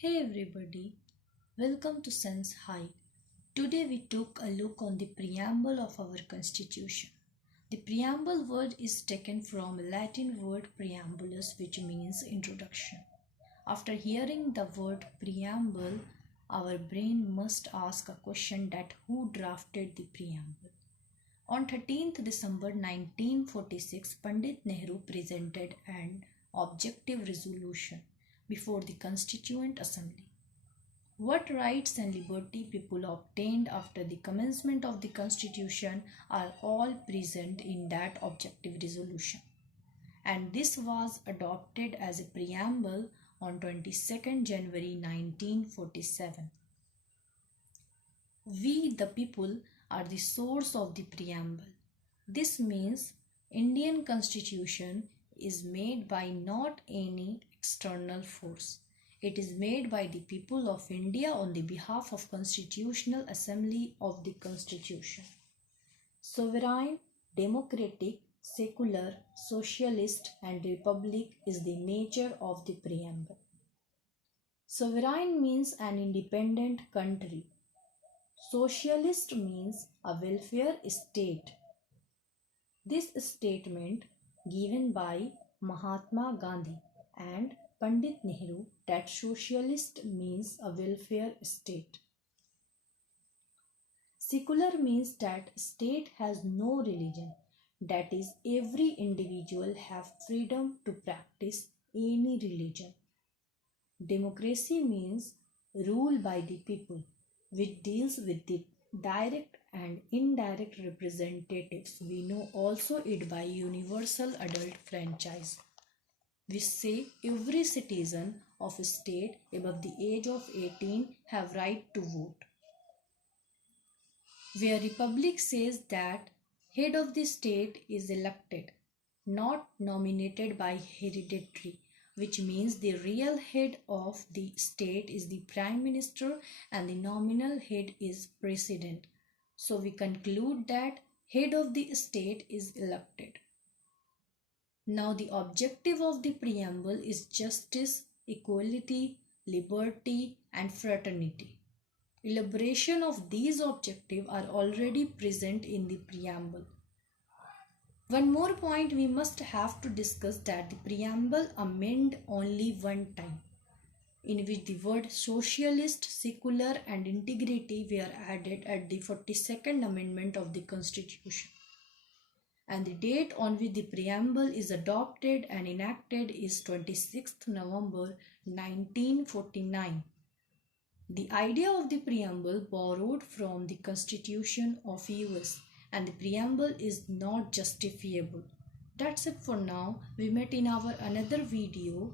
Hey everybody, welcome to Sense High. Today we took a look on the preamble of our constitution. The preamble word is taken from a Latin word preambulus, which means introduction. After hearing the word preamble, our brain must ask a question that who drafted the preamble? On 13th December 1946, Pandit Nehru presented an objective resolution before the Constituent Assembly. What rights and liberty people obtained after the commencement of the Constitution are all present in that objective resolution. And this was adopted as a preamble on 22nd January 1947. We, the people, are the source of the preamble. This means Indian Constitution is made by not any external force. It is made by the people of India on the behalf of Constitutional Assembly of the Constitution. Sovereign, democratic, secular, socialist and republic is the nature of the preamble. Sovereign means an independent country. Socialist means a welfare state. This statement given by Mahatma Gandhi and Pandit Nehru that socialist means a welfare state. Secular means that state has no religion, that is, every individual have freedom to practice any religion. Democracy means rule by the people, which deals with the direct and indirect representatives. We know also it by universal adult franchise. We say every citizen of a state above the age of 18 have right to vote. Where republic says that head of the state is elected, not nominated by hereditary, which means the real head of the state is the prime minister and the nominal head is president. So we conclude that head of the state is elected. Now the objective of the preamble is justice, equality, liberty and fraternity. Elaboration of these objectives are already present in the preamble. One more point we must have to discuss that the preamble amend only one time, in which the word socialist, secular and integrity were added at the 42nd Amendment of the Constitution. And the date on which the preamble is adopted and enacted is 26th November 1949. The idea of the preamble borrowed from the Constitution of US, and the preamble is not justifiable. That's it for now. We met in our another video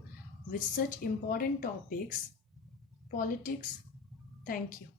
with such important topics, politics. Thank you.